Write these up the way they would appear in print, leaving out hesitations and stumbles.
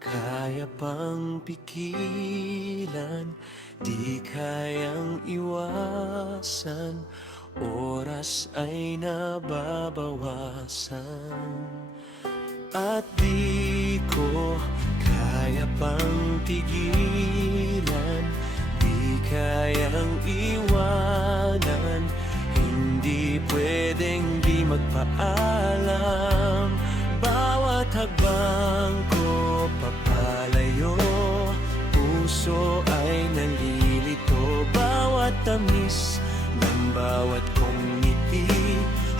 kaya pang pigilan, di kayang iwasan, oras ay nababawasan. At di ko kaya pang tigilan, di kayang iwanan, hindi pwedeng di magpaalam. Bawat hakbang ko papalayo, puso ay nalilito. Bawat tamis ng bawat kong ngiti,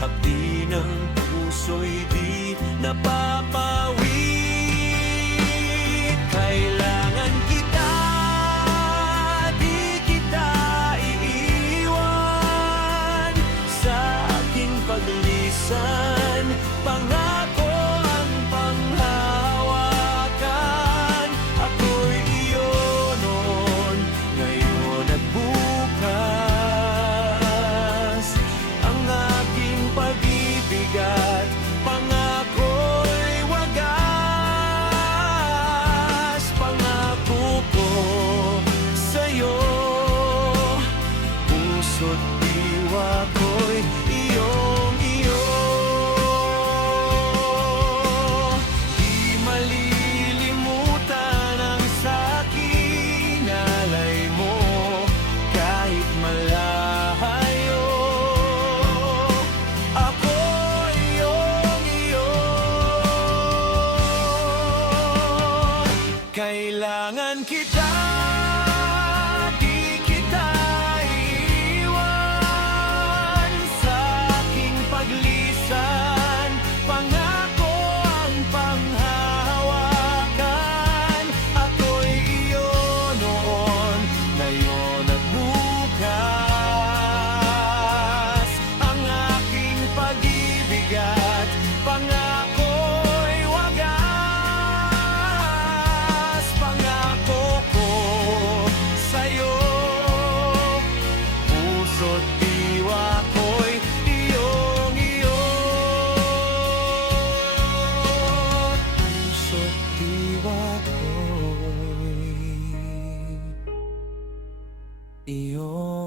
hapdi ng puso'y di napapawid. Kailangan kita, di kita iiwan sa aking paglisan. Pangako ang panghahawakan, ako'y iyo noon, ngayon at bukas. Ang aking pag-ibig at pangako'y wagas. Pangako ko sa'yo, puso't diwa ko'y iyong iyo. Di malilimutan ang sa'king alay mo, kahit malayo. Ako iyong iyo. Kailangan kita, di kita iiwan sa aking paglisan. Pangako ang panghahawakan, ako'y iyo noon, ngayon at bukas. Ang aking pag-ibig at pangako'y wagas. Pangako ko sa'yo, puso't diwa ko'y iyong iyo. Puso't diwa ko'y iyo.